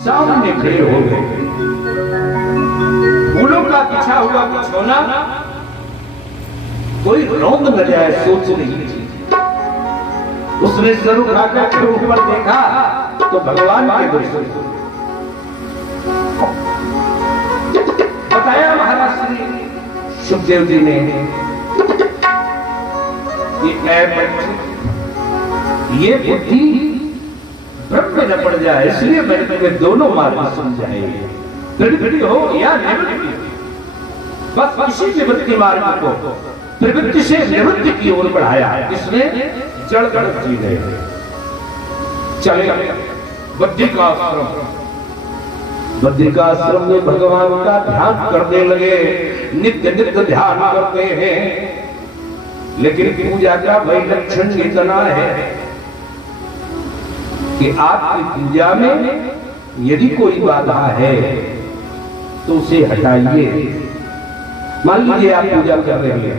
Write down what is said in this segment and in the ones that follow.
सामने खड़े हो गए। फूलों का बिछा हुआ बिछौना कोई रौंद न जाए सोच रही थी। उसने सर उठाकर के ऊपर देखा तो भगवान के दर्शन बताया महाराज श्री सुखदेव जी ने ये बुद्धि ब्रह्म न पड़ जाए, इसलिए मैंने तुम्हें दोनों मार्ग समझाए, प्रवृत्ति हो या निवृत्ति। बस इसी निवृत्ति मार्ग को प्रवृत्ति से निवृत्ति की ओर बढ़ाया। इसमें जड़ गणत जी गए चले बद्रिकाश्रम में भगवान का ध्यान करने लगे। नित्य नित्य ध्यान करते हैं, लेकिन पूजा का वही लक्षण इतना है कि आपकी पूजा में यदि कोई बाधा है तो उसे हटाइए। मान लीजिए आप पूजा कर रहे हैं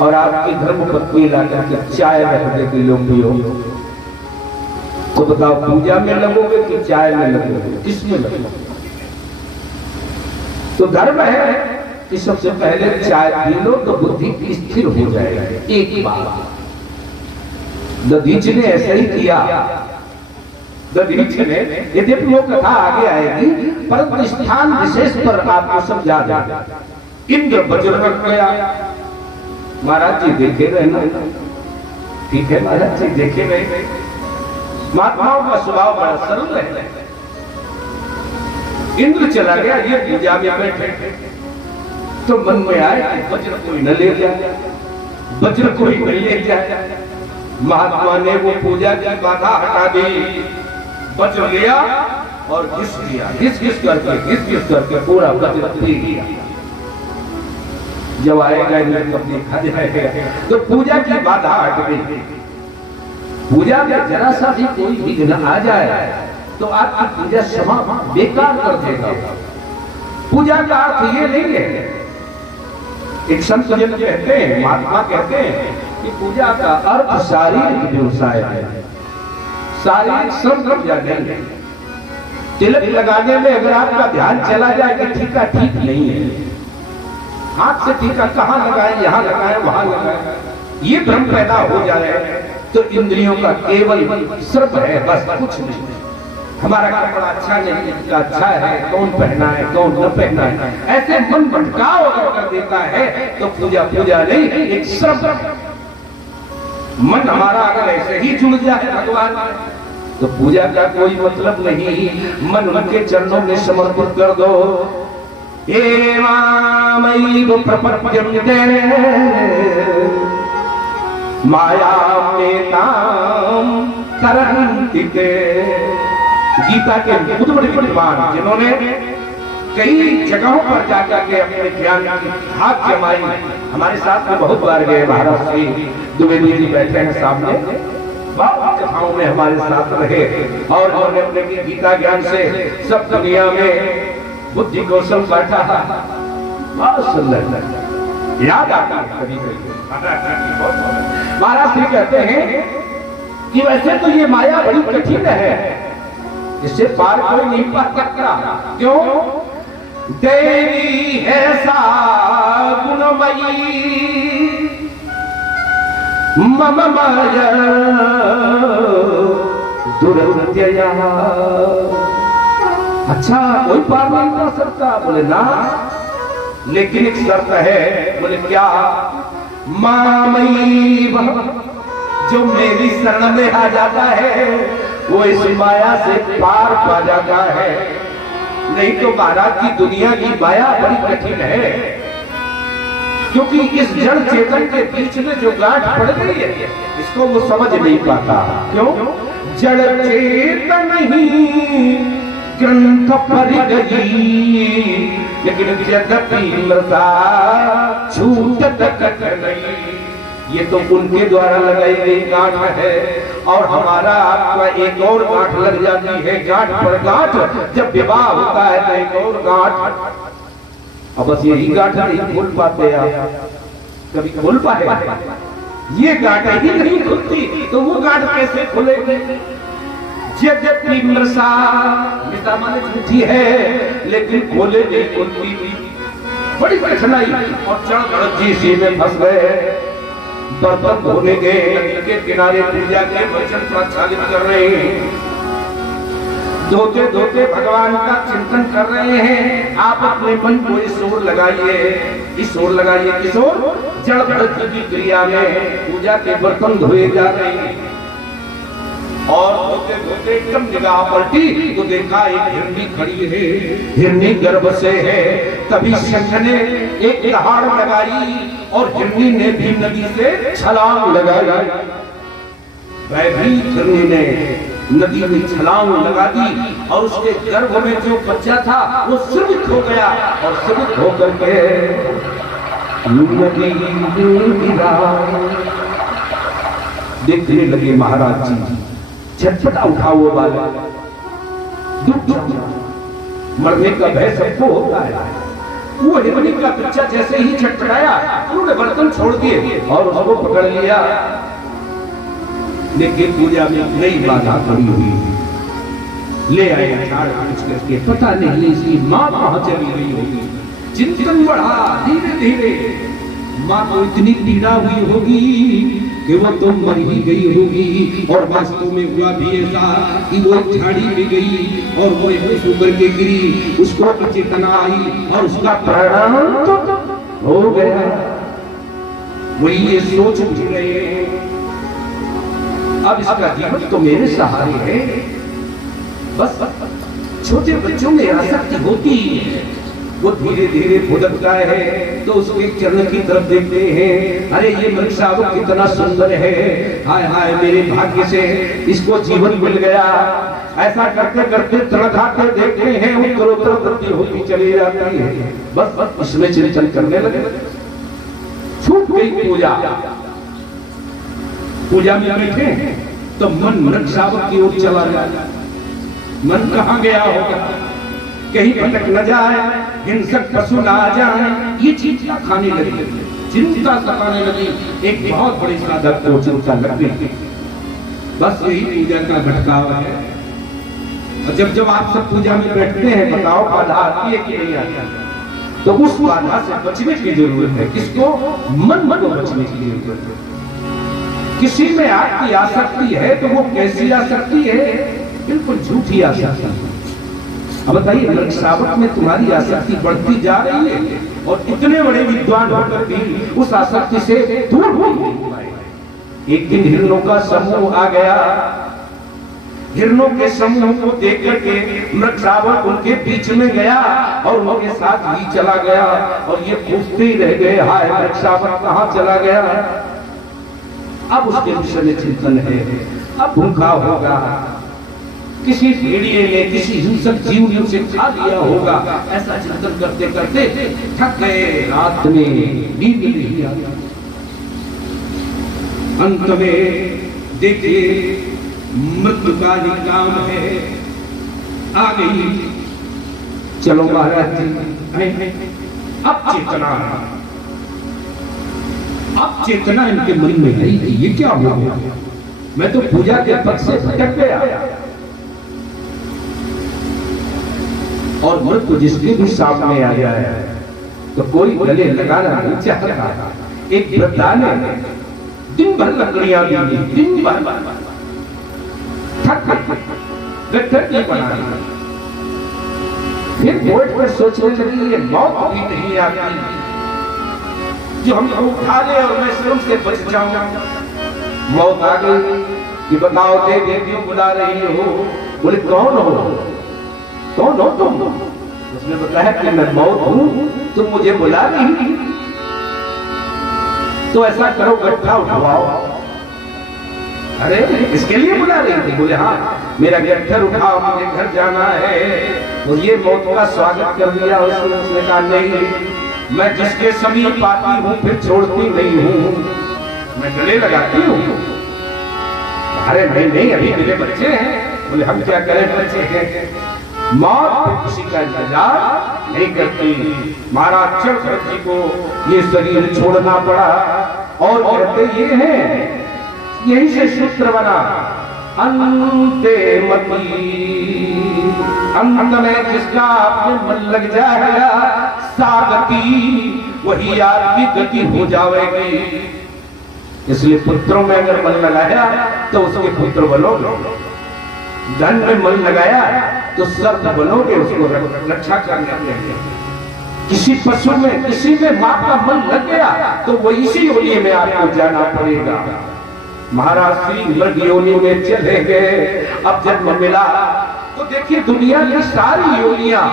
और आपकी धर्म पत्नी लाकर के चाय रख दे कि लोग पियो, तो बताओ पूजा में लगोगे कि चाय में लगोगे, किसमें लगोगे? तो धर्म है कि सबसे पहले चाय पी लो तो बुद्धि स्थिर हो जाएगी। एक बात दधीच ने ऐसा ही किया। दधीच ने, यद्यपि वो कथा आगे आएगी, परंतु स्थान विशेष पर आपको समझा देगा। इंद्र वज्र रख गया। महाराज जी देखे रहे ना, ठीक है महाराज जी देखे रहे। महात्माओं का स्वभाव बड़ा सरल है। इंद्र चला गया, ये पूजा में बैठे तो मन में आए वज्र कोई न ले जाए, वज्र कोई नहीं ले जाए। महात्मा ने वो पूजा की बाधा हटा दी, वज्र लिया और घिस दिया, घिस करके पूरा वज्र पी लिया। जब आएगा अपनी खा जाएगा तो पूजा की बाधा हट गई। पूजा में जरा सा भी कोई विघ्न आ जाए तो आपकी पूजा क्षमा बेकार कर देगा। पूजा का अर्थ ये नहीं है, एक संत जन कहते हैं, महात्मा कहते हैं कि पूजा का अर्थ शारीरिक व्यवसाय है, शारीरिक श्रम कर जाए। तिलक लगाने में अगर आपका ध्यान चला जाए कि टीका ठीक नहीं है, हाथ से टीका कहाँ लगाए, यहाँ लगाए वहां लगाए, ये भ्रम पैदा हो जाए तो इंद्रियों का केवल श्रम है, बस कुछ नहीं। हमारा कपड़ा अच्छा नहीं, अच्छा है, कौन पहना है कौन न पहना है, ऐसे मन भटकाव अगर कर देता है तो पूजा नहीं, एक श्रम। मन हमारा अगर ऐसे ही जुड़ जाए भगवान तो पूजा का कोई मतलब नहीं। मन उनके चरणों में समर्पित कर दो। एवामैव प्रपद्यन्ते मायामेतां तरन्ति ते। गीता के बुद्ध बड़े विद्वान जिन्होंने कई जगहों पर जाकर के अपने ज्ञान की धाक जमाई, हमारे साथ में बहुत बार गए। महाराज श्री द्विवेदी जी बैठे हैं सामने, बहुत कथाओं में हमारे साथ रहे और उन्होंने अपने गीता ज्ञान से सब दुनिया में बुद्धि कौशल बैठा। बहुत सुंदर याद आता है कभी कभी। महाराज श्री कहते हैं कि वैसे तो ये माया बड़ी कठिन है, इससे पार कोई नहीं पा सकता। क्यों? देवी है सा गुणमयी मम माया दुर्त्यया। अच्छा कोई पार नहीं कर सकता? बोले ना, लेकिन एक शर्त है। बोले क्या? मामयी, जो मेरी शरण में आ जाता है वो इस माया से पार पा जाता है। नहीं तो महाराज की दुनिया की माया बड़ी कठिन है, क्योंकि इस जड़ चेतन के बीच में जो गांठ पड़ गई है इसको वो समझ नहीं पाता। क्यों? जड़ चेतन ही ग्रंथ पर गई, लेकिन यद्यपि लता छूटत कट नहीं। ये तो उनके द्वारा लगाई गई गांठ है और हमारा आपका एक और गांठ लग जाती है। गांठ पर गांठ, जब विवाह होता है तो एक और गांठ। अब बस यही गांठ नहीं खोल पाते आप, कभी खोल पाए? ये गांठ ही नहीं खुलती तो वो गांठ कैसे खुलेगी? यद्यपि मृषा मृषा माने झूठी है, लेकिन खोले नहीं खुलती। बड़ी कठिनाई और चढ़ जी में फंस गए। बर्तन धोने गए, नदी के किनारे पूजा के वचन प्रचारित कर रहे हैं। धोते धोते भगवान का चिंतन कर रहे हैं। आप अपने मन को इस ओर लगाइए, इस ओर लगाइए, किस ओर? जड़ भरत की क्रिया में पूजा के बर्तन धोए जा रहे हैं। और धोते धोते एकदम जगह पलटी तो देखा एक हिरनी खड़ी है। हिरनी गर्भ से है। तभी शंख ने एक दहाड़ लगाई और हिरनी ने भी नदी से छलांग लगाई। भयभीत हिरनी ने नदी में छलांग लगा दी और उसके गर्भ में जो बच्चा था वो सुरक्षित हो गया और सुरक्षित होकर के नदी में गिरा। देखने लगे महाराज जी, झटपटा उठा वो बालक, मरने का भय सबको होता है। वो हिरनी का बच्चा जैसे ही छटपटाया उन्होंने बर्तन छोड़ दिए और उसको पकड़ लिया। लेकिन पूजा में नई बाधा खड़ी हुई। ले आए झाड़ पूछ करके, पता नहीं इसकी माँ कहाँ चली गई होगी। चिंतन बढ़ा धीरे धीरे। माँ को इतनी पीड़ा हुई होगी कि वो तो मर ही गई होगी। और वास्तव में हुआ भी ऐसा कि वो एक झाड़ी में गई और वो एक ऊपर के गिरी, उसको चेतना आई और उसका प्राण हो गया। वही ये सोच उठ रहे हैं, अब इसका जीवन तो मेरे सहारे है। बस छोटे बच्चों में आसक्ति होती है। वो धीरे धीरे भुलकता है तो उसके चरण की तरफ देखते हैं। अरे ये मृगशावक कितना सुंदर है, हाय हाय मेरे भाग्य से इसको जीवन मिल गया। ऐसा करते करते तड़काते देखते हैं उत्तरोत्तर वृद्धि होती चली जाती है। बस बस इसमें चिंतन करने लगे। छूट गई पूजा। पूजा में बैठे तो मन मृगशावक की ओर चला गया। मन कहाँ गया होगा, कहीं भटक न जाए, हिंसक पशु ना आ जाए, ये चिंता खाने लगी, चिंता सताने लगी। एक बहुत बड़ी साधक को चिंता लग गई। बस यही पूजा का भटकाव है। और जब जब आप सब पूजा में बैठते हैं, बताओ बाधा आती है कि नहीं आती? तो उस बाधा से बचने की जरूरत है। किसको? मन को बचने की जरूरत है। किसी में आपकी आसक्ति है तो वो कैसी आसक्ति है? बिल्कुल झूठी आसक्ति। अब बताइए, मृगशावक में तुम्हारी आसक्ति बढ़ती जा रही है और इतने बड़े विद्वान होकर भी उस आसक्ति से दूर हो गए। एक दिन हिरणों का समूह आ गया। हिरणों के समूह को देख करके मृगशावक उनके बीच में गया और उनके साथ ही चला गया और ये पूछते ही रह गए, हाय मृगशावक कहाँ चला गया? अब उसके विषय में चिंतन है। अब भूखा होगा, किसी भेड़िए ने किसी हिंसक जीव ने उसे खा लिया होगा। ऐसा चिंतन करते करते थक गए। रात में नींद नहीं आई। अंत में देखिए मृत्यु का ही काम है, आ गई। चलो महाराज जी, अब चेतना, अब चेतना इनके मन में नहीं थी। ये क्या हुआ? मैं तो पूजा के पद से भटक गया। और मृत्यु जिसके भी सामने आ जाए तो कोई गले लगाना नहीं चाहता। एक वृद्धा ने दिन भर लकड़ियां दी, दिन भर थक नहीं बनाई। फिर बैठ कर सोचने लगी, ये मौत भी नहीं आती जो हमको उठा ले और मैं स्वयं से बच जाऊं। मौत आ गई कि बताओ देवी क्यों बुला रही हो? बोले कौन हो? कौन हो तुम? उसने बताया कि मैं मौत हूं, तुम मुझे बुला रही। तो ऐसा करो गट्ठा उठवाओ। अरे इसके लिए बुला रही थी? बोले हाँ, मेरा गट्ठर उठाओ, मुझे घर जाना है। तो ये मौत का स्वागत कर दिया उसने कहा नहीं, मैं जिसके समीप आती हूँ फिर छोड़ती नहीं हूँ, मैं गले लगाती हूँ। अरे नहीं नहीं, अभी मेरे बच्चे हैं। बोले हम क्या करें, बच्चे हैं। मौत किसी का इंतजार नहीं करती। महाराज चक्रवर्ती को ये शरीर छोड़ना पड़ा और कहते ये हैं, यही से सूत्र बना अंते मती, अंत में जिसका आपने मन लग जाएगा सागति, वही आपकी गति हो जाएगी। इसलिए पुत्रों में अगर मन लगाया तो उसके पुत्र बनोगे, धन में मन लगाया तो सर्प बनोगे, उसको रक्षा करने के लिए। किसी पशु में, किसी में मां का मन लग गया तो वो इसी योनि में आपको जाना पड़ेगा। महाराज श्री मृग योनि में चले गए। अब जन्म मिला तो देखिए दुनिया की सारी योनियां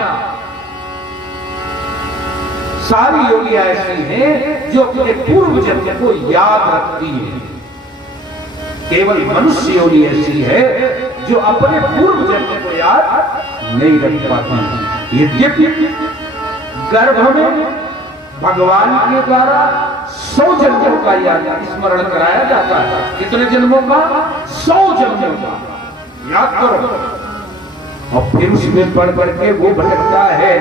ऐसी हैं जो अपने पूर्व जन्म को याद रखती है। केवल मनुष्य योनि ऐसी है जो अपने पूर्व जन्म को याद नहीं रख पाती। यद्यपि गर्भ में भगवान के द्वारा 100 जन्मों का याद स्मरण कराया जाता है। कितने जन्मों का? 100 जन्मों का याद करो। और फिर उसमें पढ़ के वो भटकता है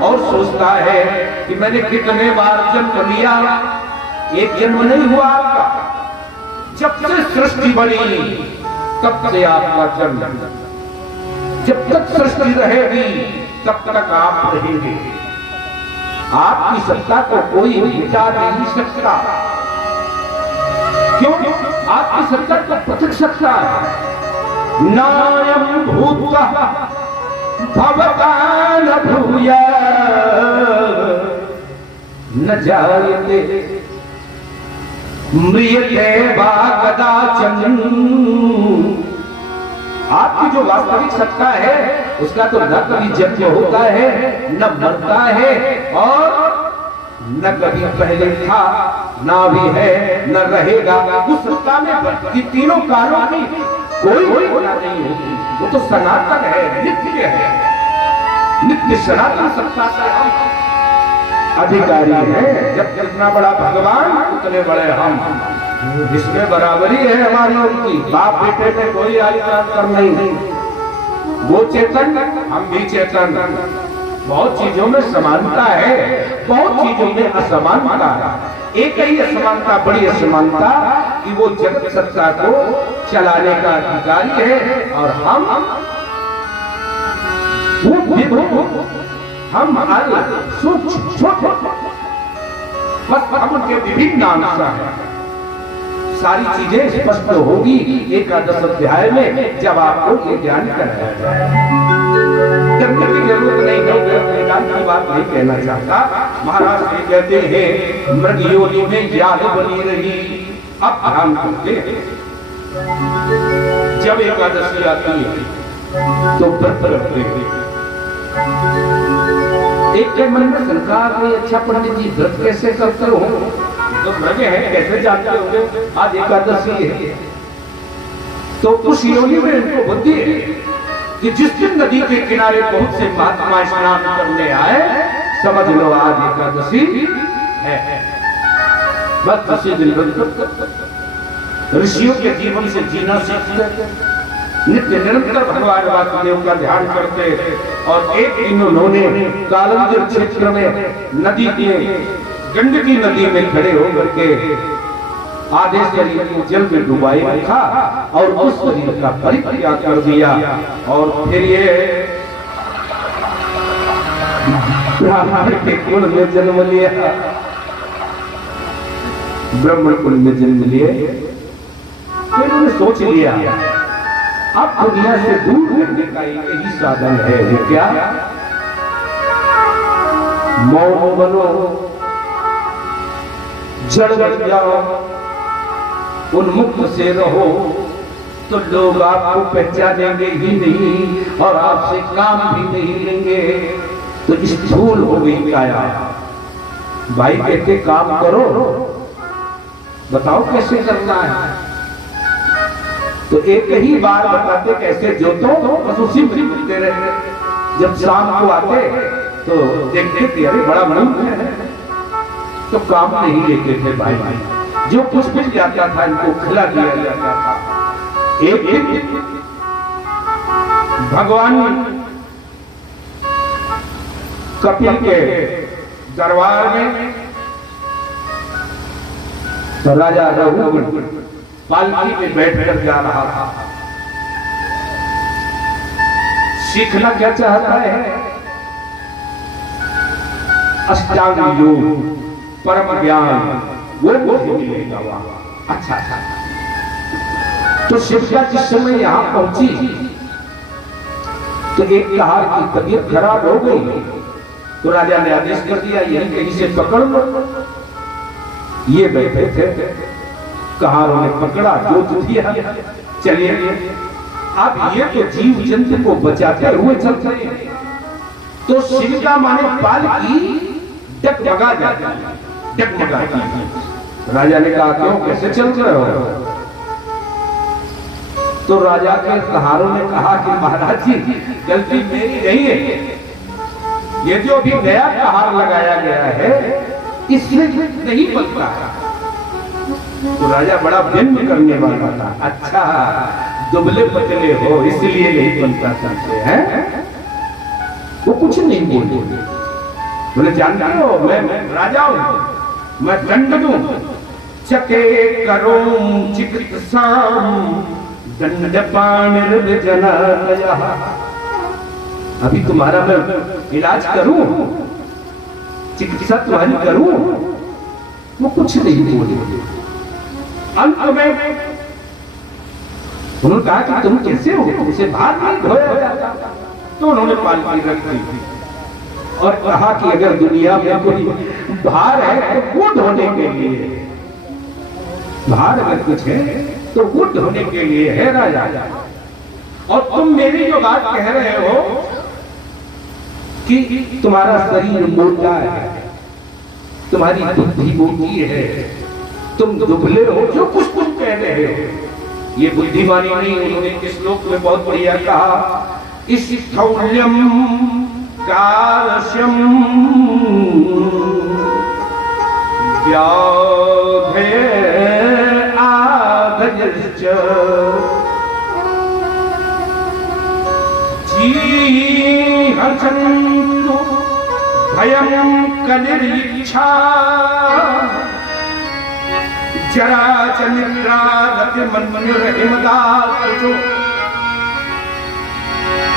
और सोचता है कि मैंने कितने बार जन्म लिया, एक जन्म नहीं हुआ आपका। जब से सृष्टि बनी तब से आपका जन्म, जब तक सृष्टि रहेगी तब तक आप रहेंगे। आपकी सत्ता को कोई मिटा नहीं सकता। क्यों? आपकी सत्ता को पृथक सकता है। नायम भूतः भवता न भूया न जायते म्रियते वा कदाचन। आपकी जो वास्तविक सत्ता है उसका तो न कभी जन्म होता है, न मरता है, और न कभी पहले था, ना भी है, न रहेगा। उस सत्ता में तीनों कालों की कोई होना नहीं होती। वो तो सनातन है, नित्य है, नित्य सनातन सत्ता से हम अधिकारी हैं। जब जितना बड़ा भगवान उतने बड़े हम, इसमें बराबरी है हमारी उनकी। बाप बेटे में कोई अंतर नहीं। वो चेतन, हम भी चेतन। बहुत चीजों में समानता है, बहुत चीजों में असमानता है। एक ही असमानता, बड़ी असमानता कि वो जगत सत्ता को चलाने का अधिकारी है और हम सूक्ष्म छोटे, बस हम उनके विभिन्न अंश हैं। सारी चीजें स्पष्ट होगी एकादश अध्याय में जब आपको ये ज्ञान कराया जाए। डरने की जरूरत नहीं है, ज्ञान की बात नहीं कहना चाहता। महाराज जी कहते हैं मृग योनि में याद बनी रही। अब ध्यान करते जब एकादशी आती है तो व्रत रखते हैं। एक के मन में शंका आ गई, अच्छा पंडित जी व्रत कैसे करते हो? तो मृग है, कैसे जानते होंगे आज एकादशी है? तो उस योनि में इनको बुद्धि है कि जिस दिन नदी के किनारे बहुत से महात्मा स्नान करने आए, समझ लो आज एकादशी है। बस उसी दिन ऋषियों के जीवन से जीना सीखते, नित्य निरंतर भगवान वासुदेव का ध्यान करते। और एक दिन उन्होंने कालंजर क्षेत्र में नदी के गंडकी नदी में खड़े होकर के आधे शरीर को जल में डुबाए रखा और उस शरीर का परित्याग कर दिया। और फिर ये ब्राह्मण के कुल में जन्म लिया, ब्राह्मण कुल में जन्म लिए। फिर उन्होंने सोच लिया अब दुनिया से दूर रहने का एक ही साधन है, क्या? मौन बनो, जड़ बन जाओ, उन्मुक्त से रहो, तो लोग आपको पहचानेंगे ही नहीं और आपसे काम भी नहीं लेंगे। तो स्थूल हो गई काया। भाई कहते काम करो, बताओ कैसे करना है? तो एक ही बार बताते कैसे जोतो, बस उसी में मिलते रहे। जब शाम को आते तो देखते थे अरे बड़ा मूर्ख है, तो काम नहीं लेते थे भाई। जो कुछ मिल जाता था इनको खिला दिया जाता था। एक दिन भगवान कपिल के दरबार में राजा रघुगण पालकी में बैठकर जा रहा था। सीखना क्या चाहता है? अष्टांग योग, परम ज्ञान, वो मुझे मिलेगा वहां। अच्छा अच्छा। तो शिक्षा जिस समय यहां पहुंची तो एक कहार की तबीयत खराब हो गई, तो राजा ने आदेश कर दिया यही कहीं से पकड़ लो। ये बैठे थे, कहारों ने पकड़ा, जोत दिया, चलिए अब ये तो जीव जंतु को बचाते हुए चल रहे हैं। तो शिविका माने पाल की डगमगा जाती, डगमगाती। राजा ने कहा क्यों, कैसे चल रहे हो? तो राजा के कहारों ने कहा कि महाराज जी गलती मेरी नहीं है, ये जो भी नया कहार लगाया गया है इससे नहीं बनता। तो राजा बड़ा व्यंग करने वाला था, अच्छा दुबले पतले हो इसलिए नहीं बनता चाहते हैं। वो कुछ नहीं बोले, बोले जानते हो मैं राजा हूं, मैं दंड दूं, चके करूं चिकित्सा दंड पाणिर्विजना। अभी तुम्हारा मैं इलाज करूं, चिकित्सा तुम्हारी करूं, वो कुछ नहीं बोले। अंत में उन्होंने कहा कि तुम कैसे हो, तुमसे भार नहीं धोया जाता। तो उन्होंने पालकी रख दी और कहा कि अगर दुनिया में कोई भार है तो वो ढोने के लिए, भार अगर कुछ है तो वो ढोने के लिए है राजा। और तुम मेरी जो बात कह रहे हो कि तुम्हारा शरीर मोटा है, तुम्हारी बुद्धि मोटी है, तुम दुबले हो, जो कुछ तुम कह रहे हो ये बुद्धिमानी नहीं। उन्होंने इस श्लोक में बहुत बढ़िया कहा, इस स्थौल्यम कालस्यम व्याधे आभजश्च जीहसन्तु भयं कलिर्इच्छा जरा च निद्रा गति मन्युर्हिमदासु।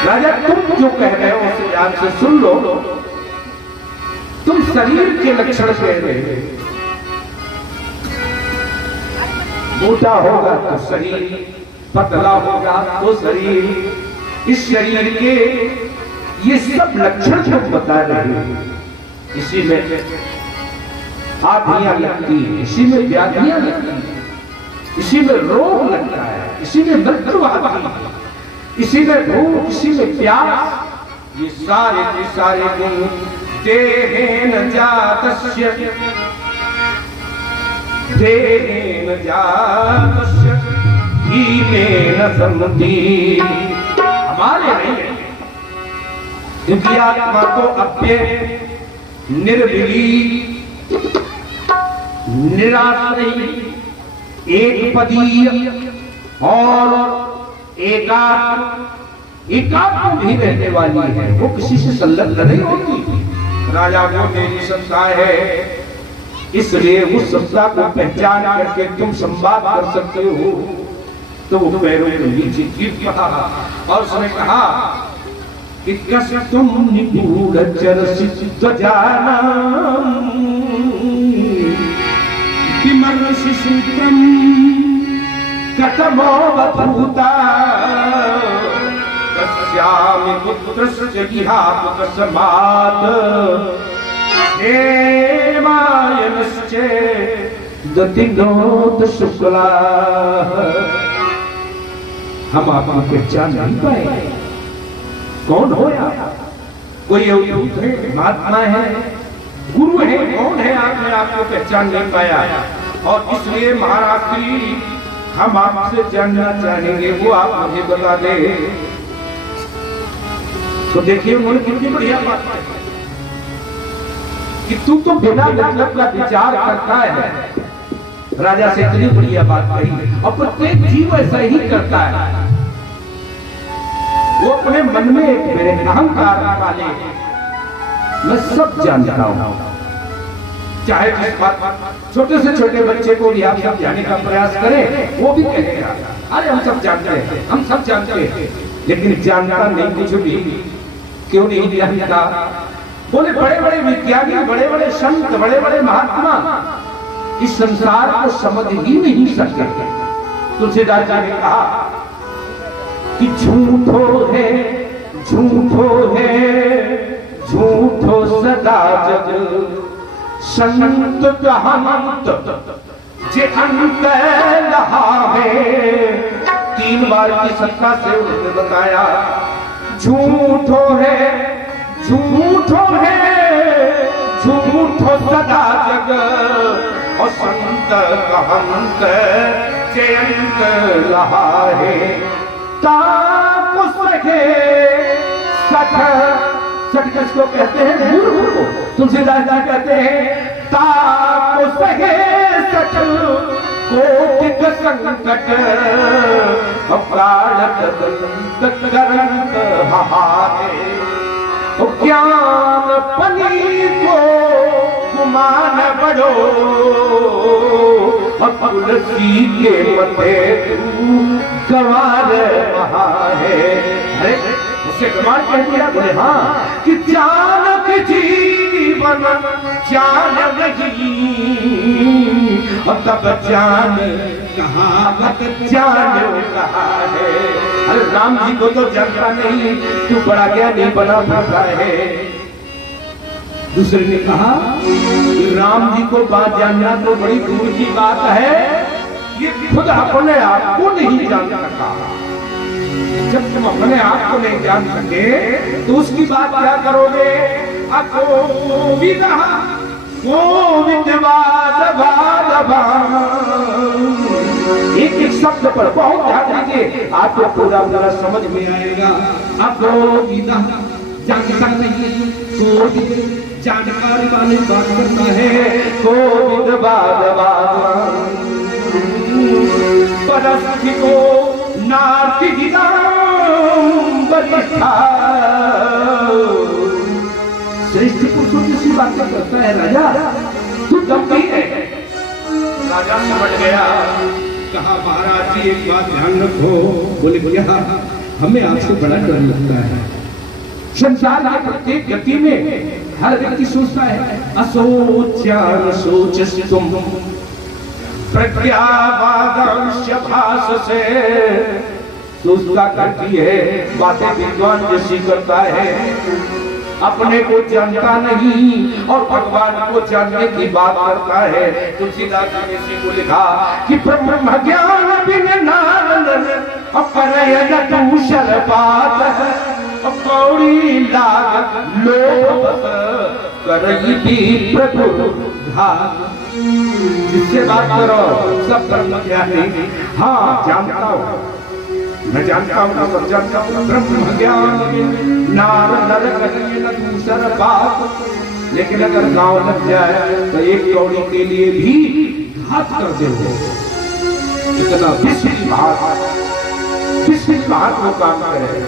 राजा तुम जो कह रहे हो उसे ध्यान से सुन लो। तुम शरीर के लक्षण कह रहे हो, मोटा होगा तो शरीर, पतला होगा तो शरीर, इस शरीर के ये सब लक्षण तुम बता रहे हो। इसी में आधियां लगती है, इसी में व्याधियां लगती है, इसी में रोग लगता है, इसी में मृत्यु आती है, इसी में भूख, इसी में प्यास। ये सारे के सारे गुण देहेन जातस्य, देहेन जातस्य हीनेन सन्ति। हमारे नहीं है, क्योंकि आत्मा तो अव्यय, निर्विली, निराश्रयी, एक पदीय और एकात्म भी रहने वाली है, वो किसी से संलग्न नहीं होती। राजा को तेरी सत्ता है, इसलिए उस सत्ता को पहचान करके तुम संवाद कर सकते हो। तो वो पैरों के नीचे गिर पड़ा और उसने कहा कि तुम निगूढ़ चरसित जानम विमर्शि सूत्रम कथमोवभूता तस्यामि पुत्रस्य इहापुतसमात् हेमायनश्चे दतिनोद शुक्ला। हम आपको पहचान नहीं पाए, कौन हो आप? कोई अवधूत है, महात्मा है, गुरु है, कौन है? आपने आपको पहचान नहीं पाया और इसलिए महाराष्ट्री हम आपसे जानना चाहेंगे, वो आप मुझे बता दे। तो देखिए उन्होंने कितनी बढ़िया बात है कि तू तो बिना मतलब का विचार करता है। राजा से इतनी बढ़िया बात कही और प्रत्येक जीव ऐसा ही करता है। वो अपने मन में एक मेरे अहंकार वाले, मैं सब जानता हूं। चाहे जिस बात छोटे से छोटे बच्चे को भी आप समझाने का प्रयास करें, वो भी कहेगा अरे हम सब जानते हैं, हम सब जानते हैं। लेकिन जानता नहीं कुछ भी। क्यों नहीं जानता? बोले बड़े बड़े विज्ञानी, बड़े बड़े संत, बड़े बड़े महात्मा इस संसार को समझ ही नहीं सकते। तुलसीदास जी ने कहा कि झूठो है, झूठो है, झूठो सदा जग, संत कहंत जे अंत लहा है। 3 बार की सत्ता से उन्होंने बताया झूठो है, झूठो है, झूठो सदा जग, और संत कहंत जे अंत लहा है। ताको सके सठ, सठ किसको कहते हैं? मूर्ख को। तुलसीदास जी कहते हैं ताको सके सठ, कोटिक संकट, प्राणत करंत हारे। ज्ञान पनी को गुमान बड़ो, तुलसी के मथे गवार महा है। अरे उसे गवार कह दिया? बोले हाँ, कि जानक जीवन जान नहीं, और तब जान कहावत जान कहा है। अरे राम जी को तो जानता नहीं, तू बड़ा ज्ञानी बना फिरता है। दूसरे ने कहा राम जी को बात जानना तो बड़ी दूर की बात है, ये खुद अपने आप को नहीं जान सकता। जब तुम अपने आप को नहीं जान सके तो उसकी बात क्या करोगे? एक एक शब्द पर बहुत ध्यान दीजिए, आपको पूरा पूरा समझ में आएगा। जानता नहीं तो जानकारी वाली बात करता है। गोविंद परस्ति को नारकी श्रेष्ठ पुरुषों की बातें करता है। राजा तू गंभीर है। राजा समझ गया। कहा महाराज जी एक बात ध्यान रखो। बोले क्या? हमें आपसे बड़ा डर लगता है। संसार के प्रत्येक गति में हर व्यक्ति सोचता है असोच्यान सोचस तुम, प्रज्ञावादंश भास से सोचता करती है, बातें विद्वान जैसी करता है, अपने को जानता नहीं और भगवान को जानने की बात करता है। तुलसीदास ने इसी को लिखा कि ब्रह्म ज्ञान बिन नारद अपरयन दूषर बात, पौड़ी लाग लोभ करई भी प्रभु घात। जिससे बात करो सब ब्रह्म ज्ञानी। हाँ जानता हूँ, मैं जानता हूँ, सब जानता हूँ। ब्रह्म ज्ञान नार नर करई न दूसर बात। लेकिन अगर गाँव लग जाए तो एक कौड़ी के लिए भी घात कर देंगे। इतना विश्व बात वो काम करे।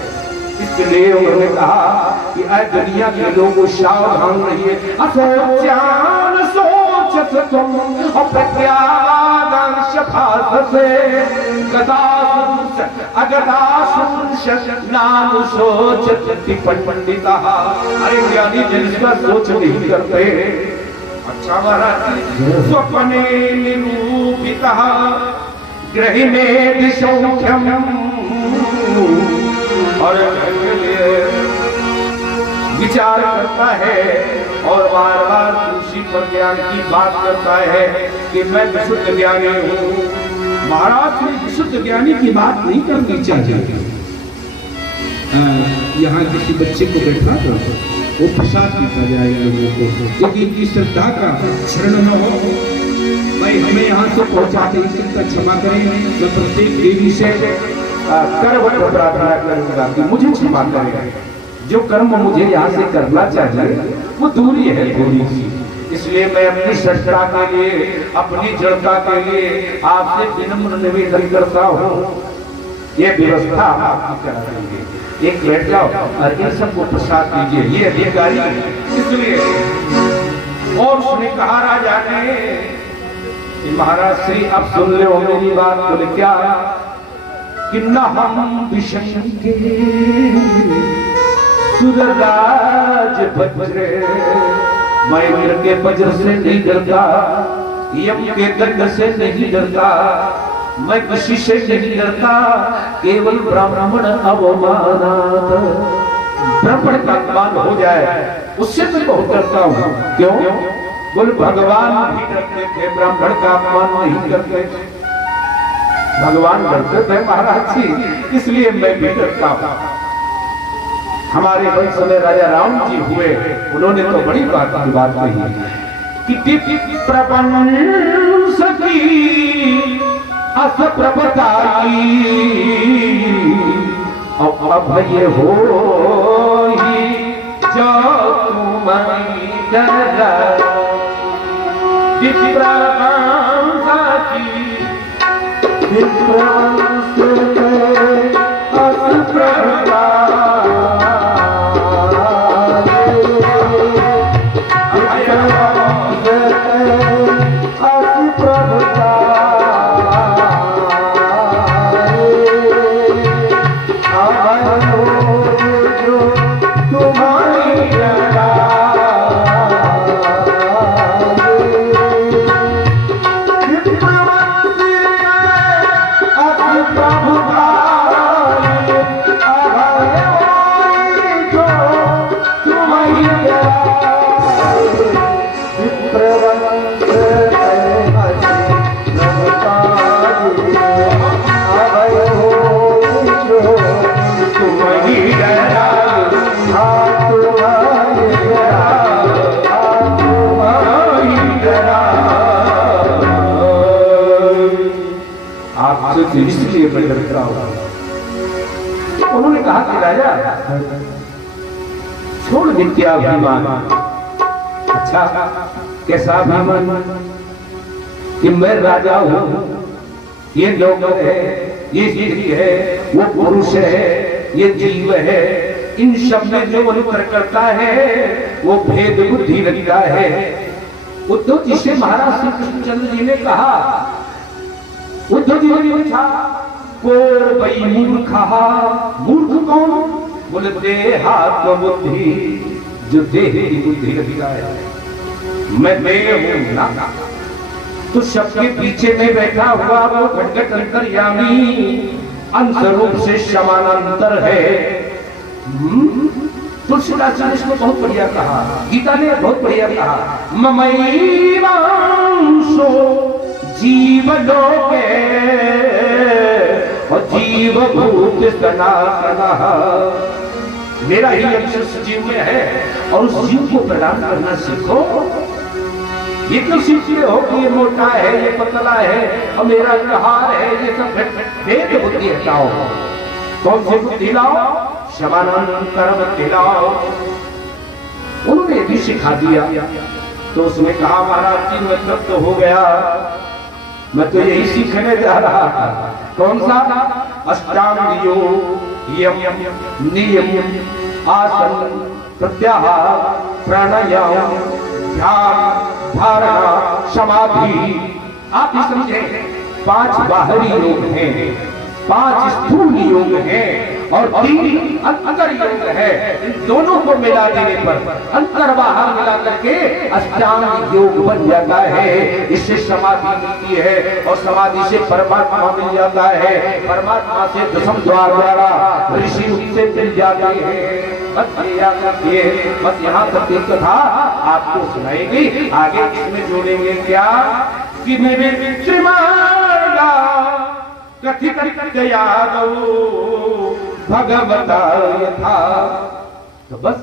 इसलिए उन्होंने कहा कि ऐ दुनिया के लोगों सावधान रहिए। असोच्यान सोचत तुम और प्रज्ञावादंश भास से, गदासुंस अगदासुंस नाम सोचत पंडिता। अरे ज्ञानी जिसका सोच नहीं करते। अच्छा महाराज स्वप्ने निरूपिता ग्रहिणे दिशौख्यम, और विचार करता है और बार बार उसी पर ज्ञान की बात करता है कि मैं विशुद्ध ज्ञानी हूँ। महाराज ने विशुद्ध ज्ञानी की बात नहीं करनी चाहिए। यहाँ किसी बच्चे को बैठा कर वो प्रसाद पीता जाएगा लोगों को, क्योंकि इनकी श्रद्धा का क्षरण न हो। भाई हमें यहाँ से पहुँचाते इसका क्षमा करें। मैं प्रत्येक देवी से करवट प्रार्थना करूंगा कि मुझे क्षमा करें। जो कर्म मुझे यहाँ से करना चाहिए वो दूरी है थोड़ी सी। इसलिए मैं अपनी श्रद्धा के लिए, अपनी जड़ता के लिए आपसे विनम्र निवेदन करता हूँ, ये व्यवस्था आप करा देंगे। एक बैठ जाओ और इन सबको प्रसाद दीजिए, ये अधिकारी। इसलिए और उसने कहा राजा ने, महाराज श्री अब सुन लो मेरी बात। बोले क्या? कि न हम विशंके सुरराज वज्र, मैं इंद्र के वज्र से नहीं डरता, यम के दंड से नहीं डरता, मैं किसी से नहीं डरता, केवल ब्राह्मण अवमानात, ब्राह्मण का अपमान हो जाए उससे मैं बहुत डरता हूँ। क्यों? बोले भगवान भी डरते थे, ब्राह्मण का अपमान नहीं करते थे। भगवान डरते थे महाराज जी, इसलिए मैं भी डरता हूँ। हमारे वंश में राजा राम जी हुए, उन्होंने तो बड़ी बात कही कि प्रपंच की अस प्रभताई अभय हो जो तुम्हारी डरा, इसलिए मैं डरता हूं। उन्होंने कहा कि राजा छोड़ मिथ्याभिमान। अच्छा, कैसा अभिमान? कि मैं राजा हूं, ये लोग है, ये स्त्री है, वो पुरुष है, ये जीव है, इन सब में जो अंतर करता है वो भेद बुद्धि लगता है। उद्धव जी से महाराज श्री कृष्णचंद्र जी ने कहा, उद्धव जी ने पूछा को भाई मूर्खा, मूर्ख कौन? बोले देहात्म बुद्धि, जो देह की बुद्धि लगता है। मैं हूं ना, तो सबके पीछे में बैठा हुआ वो घटघट अंतर्यामी अंश रूप से समानांतर है। तुलसीदास ने इसको बहुत बढ़िया कहा, गीता ने बहुत बढ़िया कहा, ममैवांशो जीव लोके और जीव भूत सनातनः, मेरा ही अंश जीव में है और उस जीव को प्रदान करना सीखो। ये तो सीखते हो कि ये मोटा है, ये पतला है और मेरा कहार है, ये सब भेद बुद्धि हटाओ। कौन सी बुद्धि लाओ? समानांतर बुद्धि लाओ। उन्होंने भी सिखा दिया। तो उसने कहा महाराज जी मैं तृप्त हो गया, मैं तो यही सीखने जा रहा था। कौन सा? अष्टांग योग, यम नियम, आसन, प्रत्याहार, प्राणायाम, ध्यान, धारणा, समाधि। आप ही समझे 5 बाहरी योग हैं, 5 स्थूल योग हैं और 3 अंतर योग है। इन दोनों को मिला देने पर अंतर बाहर मिला करके अष्टांग योग बन जाता है। इससे समाधि मिलती है और समाधि से परमात्मा मिल जाता है, परमात्मा से दशम द्वार द्वारा ऋषि उनसे मिल जाते हैं। बस यहाँ तक एक कथा आपको सुनाएगी, आगे इसमें जोड़ेंगे क्या कि मेरे कथित यादव भगवता था। तो बस